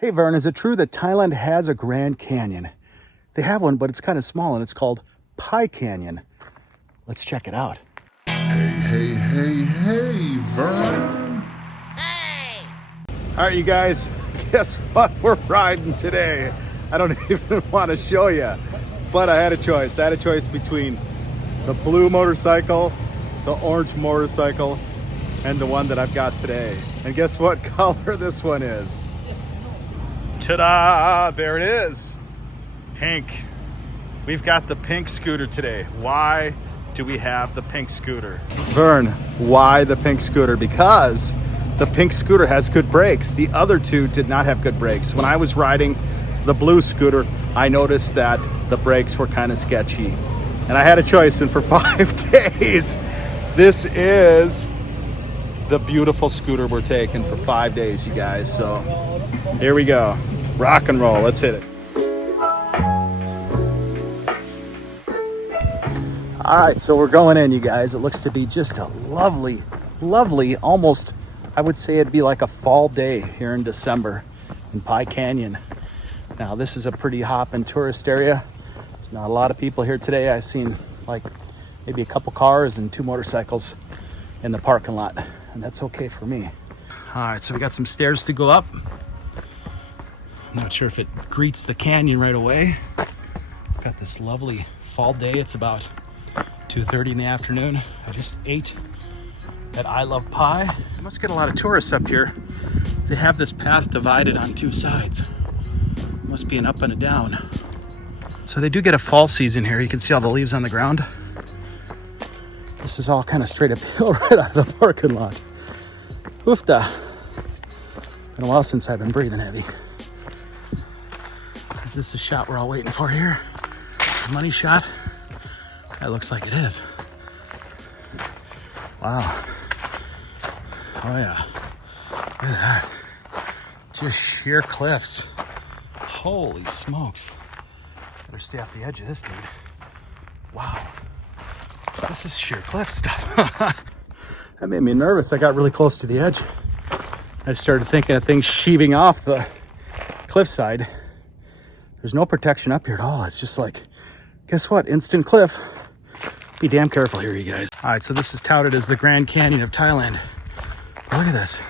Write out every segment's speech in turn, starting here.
Hey Vern, is it true that Thailand has a Grand Canyon? They have one, but it's kind of small and it's called Pai Canyon. Let's check it out. Hey, Vern. All right, you guys, guess what we're riding today? I don't even want to show you, but I had a choice. I had a choice between the blue motorcycle, the orange motorcycle, and the one that I've got today. And guess what color this one is? Ta-da! There it is. Pink. We've got the pink scooter today. Why do we have the pink scooter? Vern, why the pink scooter? Because the pink scooter has good brakes. The other two did not have good brakes. When I was riding the blue scooter, I noticed that the brakes were kind of sketchy. And I had a choice, and for 5 days, this is the beautiful scooter we're taking for 5 days, you guys. So here we go. Rock and roll. Let's hit it. All right, so we're going in, you guys. It looks to be just a lovely, almost, I would say it'd be like a fall day here in December in Pai Canyon. Now, this is a pretty hopping tourist area. There's not a lot of people here today. I've seen like maybe a couple cars and 2 motorcycles in the parking lot, and that's okay for me. All right, so we got some stairs to go up. I'm not sure if it greets the canyon right away. Got this lovely fall day. It's about 2:30 in the afternoon. I just ate at I Love Pai. I must get a lot of tourists up here. They have this path divided on 2 sides. Must be an up and a down. So they do get a fall season here. You can see all the leaves on the ground. This is all kind of straight uphill right out of the parking lot. Oofda. Been a while since I've been breathing heavy. Is this the shot we're all waiting for here? The money shot? That looks like it is. Wow. Oh yeah. Look at that. Just sheer cliffs. Holy smokes. Better stay off the edge of this, dude. Wow. This is sheer cliff stuff. That made me nervous. I got really close to the edge. I started thinking of things sheaving off the cliffside. There's no protection up here at all. It's just like, guess what? Instant cliff. Be damn careful here, you guys. All right, so this is touted as the Grand Canyon of Thailand. Look at this.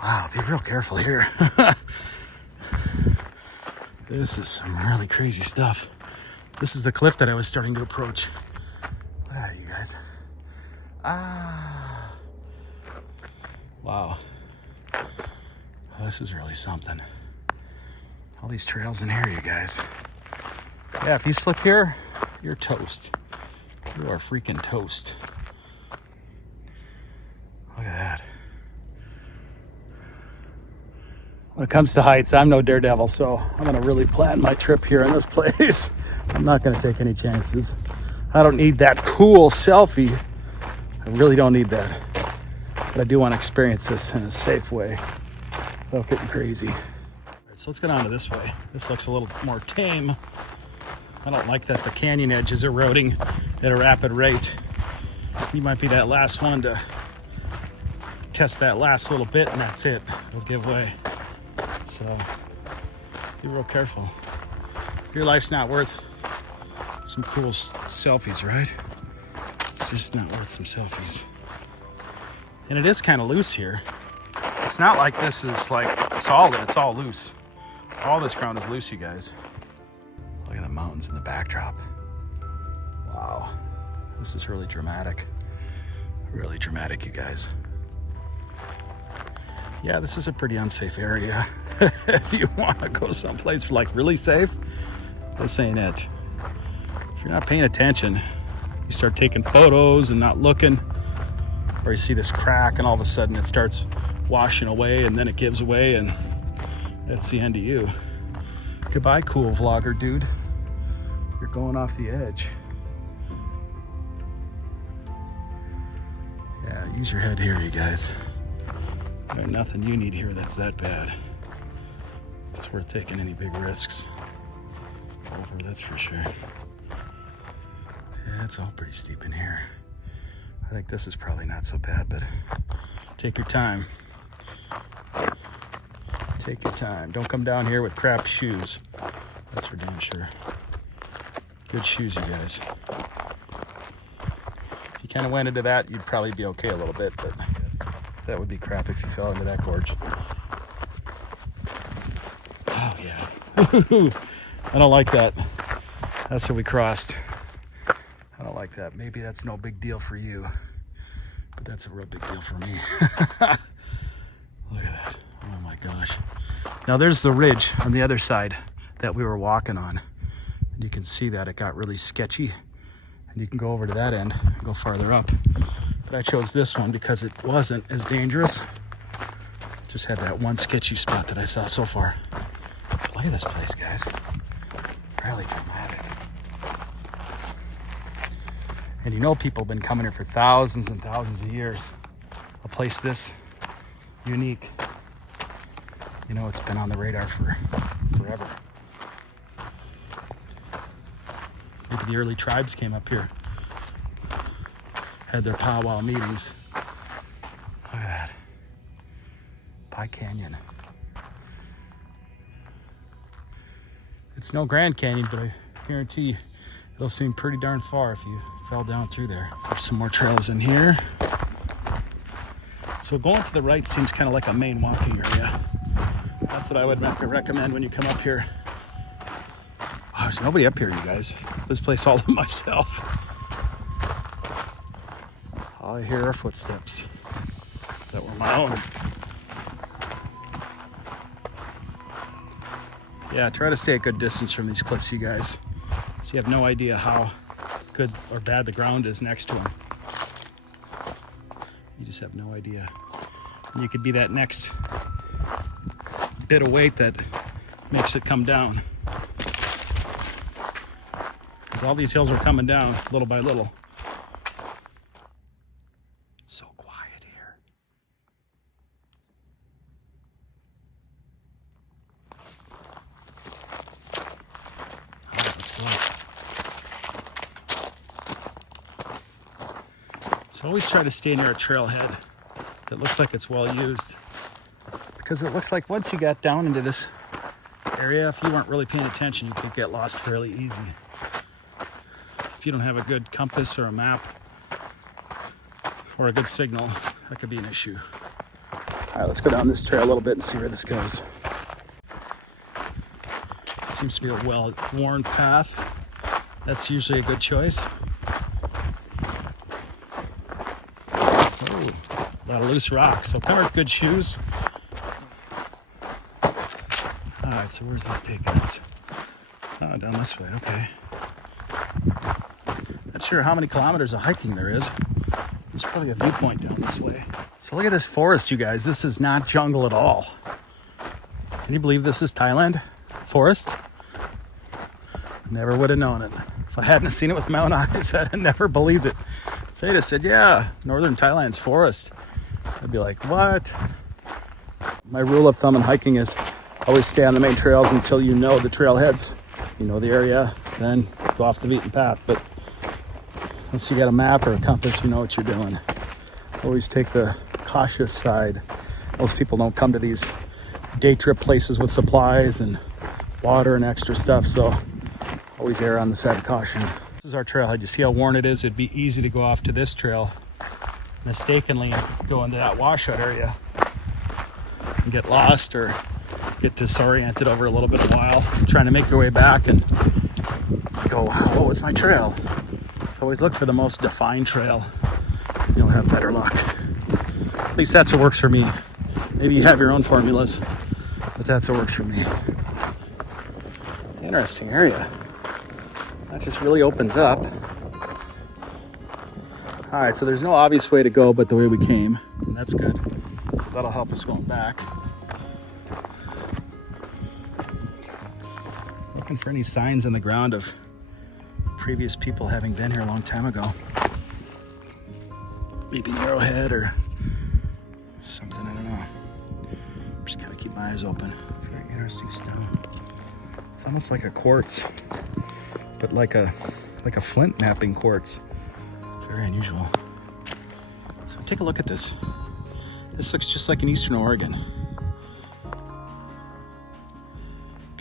Wow, be real careful here. This is some really crazy stuff. This is the cliff that I was starting to approach. Look at it, you guys. Ah. Wow. This is really something. All these trails in here, you guys. Yeah, if you slip here, you're toast. You are freaking toast. Look at that. When it comes to heights, I'm no daredevil, so I'm gonna really plan my trip here in this place. I'm not gonna take any chances. I don't need that cool selfie. I really don't need that. But I do want to experience this in a safe way without getting crazy. So let's get on to this way. This looks a little more tame. I don't like that the canyon edge is eroding at a rapid rate. You might be that last one to test that last little bit, and that's it. It'll give way. So be real careful. Your life's not worth some cool selfies, right? It's just not worth some selfies. And it is kind of loose here. It's not like this is like solid. It's all loose. All this ground is loose, you guys. Look at the mountains in the backdrop. Wow. This is really dramatic. Really dramatic, you guys. Yeah, this is a pretty unsafe area. If you want to go someplace like really safe, this ain't it. If you're not paying attention, you start taking photos and not looking, or you see this crack and all of a sudden it starts washing away and then it gives away and that's the end of you. Goodbye, cool vlogger dude. You're going off the edge. Yeah, use your head here, you guys. There's nothing you need here that's that bad. It's worth taking any big risks over, that's for sure. Yeah, it's all pretty steep in here. I think this is probably not so bad, but take your time. Take your time. Don't come down here with crap shoes. That's for damn sure. Good shoes, you guys. If you kind of went into that, you'd probably be okay a little bit, but that would be crap if you fell into that gorge. Oh, yeah. I don't like that. That's what we crossed. I don't like that. Maybe that's no big deal for you, but that's a real big deal for me. Look at that. Oh my gosh. Now there's the ridge on the other side that we were walking on. And you can see that it got really sketchy. And you can go over to that end and go farther up. But I chose this one because it wasn't as dangerous. Just had that one sketchy spot that I saw so far. Look at this place, guys. Really dramatic. And you know people have been coming here for thousands and thousands of years. A place this unique. You know, it's been on the radar for forever. Maybe the early tribes came up here, had their powwow meetings. Look at that. Pai Canyon. It's no Grand Canyon, but I guarantee it'll seem pretty darn far if you fell down through there. There's some more trails in here. So going to the right seems kind of like a main walking area. That's what I would recommend when you come up here. Wow, there's nobody up here, you guys. This place all to myself. All I hear are footsteps that were my own. Yeah, try to stay a good distance from these cliffs, you guys. So you have no idea how good or bad the ground is next to them. You just have no idea. And you could be that next bit of weight that makes it come down. Because all these hills are coming down little by little. It's so quiet here. All right, let's go. So always try to stay near a trailhead that looks like it's well used. Because it looks like once you got down into this area, if you weren't really paying attention, you could get lost fairly easy. If you don't have a good compass or a map or a good signal, that could be an issue. All right, let's go down this trail a little bit and see where this goes. Seems to be a well-worn path. That's usually a good choice. Oh, a lot of loose rocks. So come with good shoes. All right, so where's this taking us? Oh, down this way, okay. Not sure how many kilometers of hiking there is. There's probably a viewpoint down this way. So look at this forest, you guys. This is not jungle at all. Can you believe this is Thailand forest? Never would have known it. If I hadn't seen it with my own eyes, I'd have never believed it. If they'd have said, yeah, Northern Thailand's forest, I'd be like, what? My rule of thumb in hiking is always stay on the main trails until you know the trailheads. You know the area, then go off the beaten path. But once you got a map or a compass, you know what you're doing. Always take the cautious side. Most people don't come to these day trip places with supplies and water and extra stuff, so always err on the side of caution. This is our trailhead. You see how worn it is? It'd be easy to go off to this trail, mistakenly go into that washout area and get lost or get disoriented over a little bit of a while, trying to make your way back and go, wow, what was my trail? So always look for the most defined trail. You'll have better luck. At least that's what works for me. Maybe you have your own formulas, but that's what works for me. Interesting area. That just really opens up. All right, so there's no obvious way to go but the way we came, and that's good. So that'll help us going back. Looking for any signs on the ground of previous people having been here a long time ago. Maybe an arrowhead or something, I don't know. Just gotta keep my eyes open. Very interesting stone. It's almost like a quartz, but like a flint mapping quartz. Very unusual. So take a look at this. This looks just like in Eastern Oregon.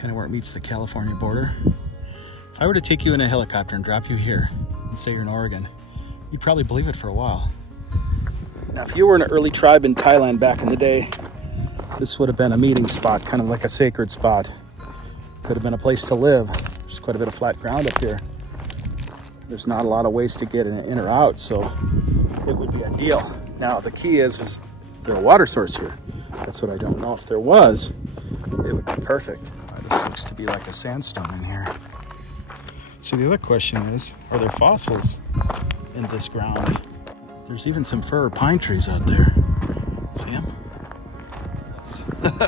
kind of where it meets the California border. If I were to take you in a helicopter and drop you here and say you're in Oregon, you'd probably believe it for a while. Now, if you were an early tribe in Thailand back in the day, this would have been a meeting spot, kind of like a sacred spot. Could have been a place to live. There's quite a bit of flat ground up here. There's not a lot of ways to get in or out, so it would be ideal. Now, the key is there a water source here? That's what I don't know. If there was, it would be perfect. This looks to be like a sandstone in here. So the other question is, are there fossils in this ground? There's even some fir or pine trees out there. See them?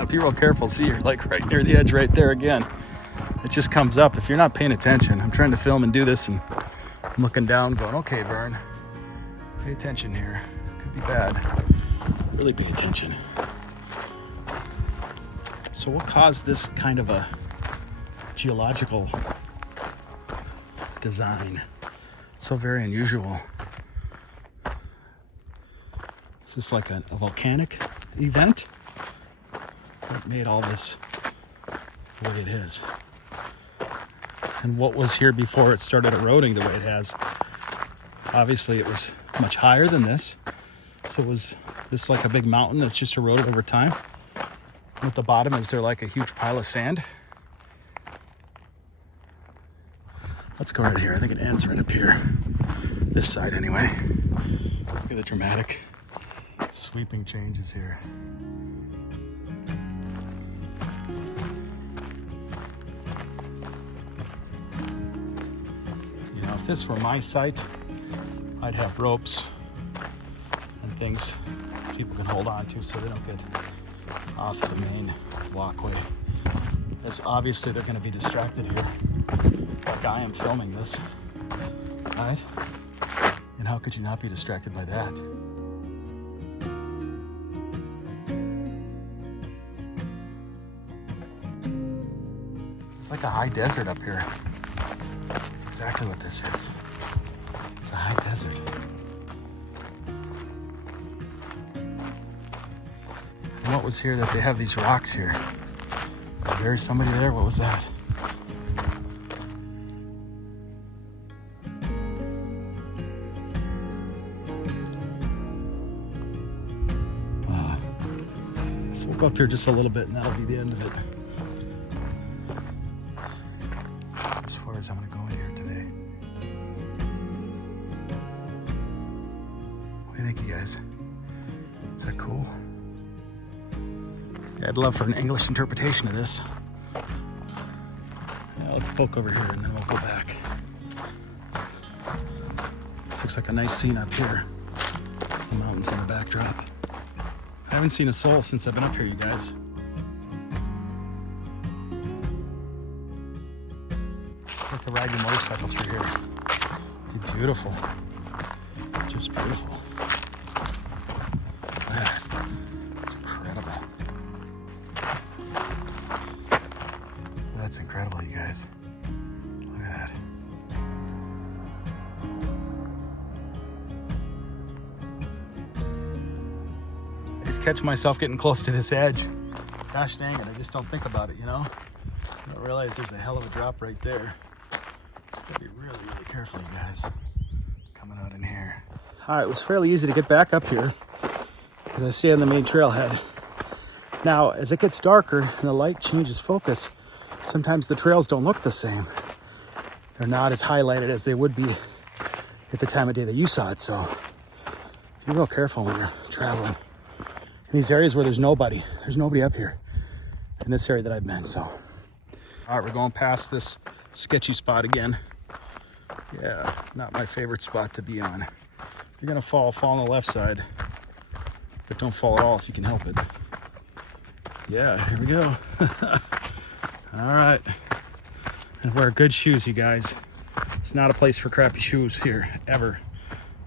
Be real careful. See, you're like right near the edge right there again. It just comes up. If you're not paying attention, I'm trying to film and do this, and I'm looking down going, okay, Vern, pay attention here. Could be bad. Really pay attention. So what caused this kind of a geological design? It's so very unusual. Is this like a volcanic event? What made all this the way it is? And what was here before it started eroding the way it has? Obviously it was much higher than this. So was this like a big mountain that's just eroded over time? And at the bottom, is there like a huge pile of sand? Let's go right here. I think it ends right up here. This side anyway. Look at the dramatic sweeping changes here. You know, if this were my site, I'd have ropes and things people can hold on to so they don't get off the main walkway. As obviously they're going to be distracted here, like I am filming this, right? And how could you not be distracted by that? It's like a high desert up here. That's exactly what this is. It's a high desert. And what was here that they have these rocks here? There's somebody there. What was that? Let's walk up here just a little bit and that'll be the end of it. As far as I'm going to go in here today. What do you think, you guys? Is that cool? Yeah, I'd love for an English interpretation of this. Yeah, let's poke over here and then we'll go back. This looks like a nice scene up here. The mountains in the backdrop. I haven't seen a soul since I've been up here, you guys. I like to ride your motorcycle through here. It's beautiful. Just beautiful. Look at that. It's incredible. That's incredible, you guys. Look at that. I just catch myself getting close to this edge. Gosh dang it, I just don't think about it, you know? I don't realize there's a hell of a drop right there. Just gotta be really, really careful, you guys. Coming out in here. All right, it was fairly easy to get back up here because I stay on the main trailhead. Now, as it gets darker and the light changes focus, sometimes the trails don't look the same. They're not as highlighted as they would be at the time of day that you saw it, so be real careful when you're traveling. In these areas where there's nobody up here in this area that I've been, so. All right, we're going past this sketchy spot again. Yeah, not my favorite spot to be on. If you're gonna fall on the left side, but don't fall at all if you can help it. Yeah, here we go. All right, and wear good shoes, you guys. It's not a place for crappy shoes here, ever.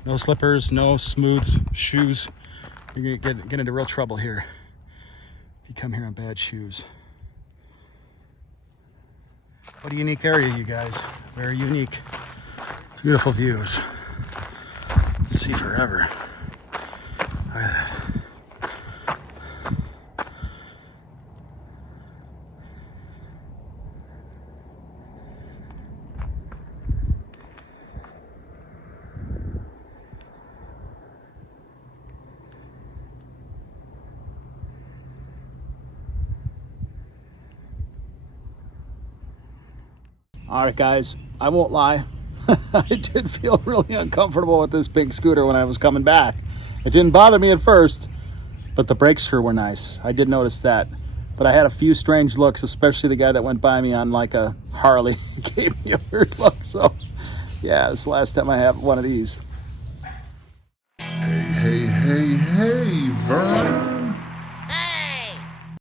No slippers, no smooth shoes. You're gonna get into real trouble here if you come here in bad shoes. What a unique area, you guys. Very unique. Beautiful views. See forever. Look at that. All right, guys, I won't lie. I did feel really uncomfortable with this big scooter when I was coming back. It didn't bother me at first, but the brakes sure were nice. I did notice that. But I had a few strange looks, especially the guy that went by me on like a Harley gave me a weird look. So yeah, it's the last time I have one of these. Hey, hey, hey, hey, Vern.